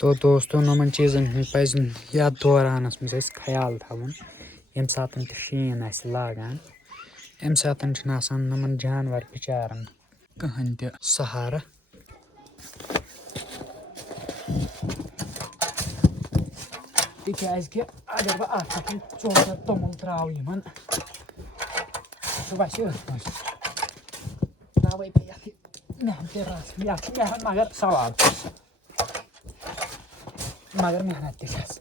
तो दोस्तों नमन चीज़न पज यथ दौरानस मज ख्याल थवन यम सात शीन लागान अम सात नमन जानवर बिचारन कहन त सहारा तिकाज अगर बह अत चौथ तोमुल त्रो इन सह वस तवे पे मेहनत रस मेहनत मगर सवाल मगर मेहनत तस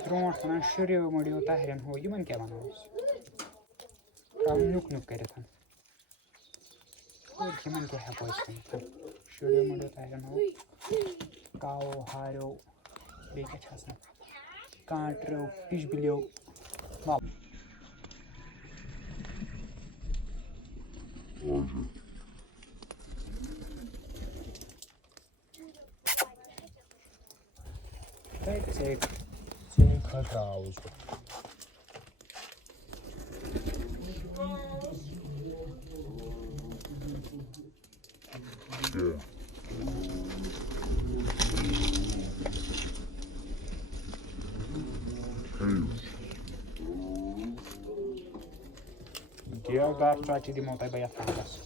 ब्रोट वन शुरू मुड़ो तहरन हो इन क्या वो नुक नुक कर क्या हेको शुरू मुड़ो तहरन हो कावो हारो बे कांटो पिशबिलो देवदार ची दिमो तुम बह फंडस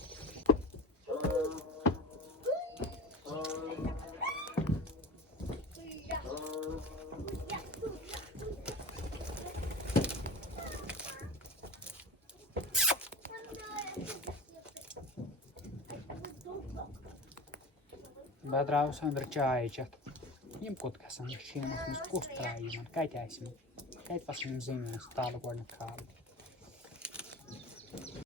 बह द्रावस अंदर चाय चत यम कोत गसन शीनस मज कुस त्रा कत वसन जमीन तल गोड खाल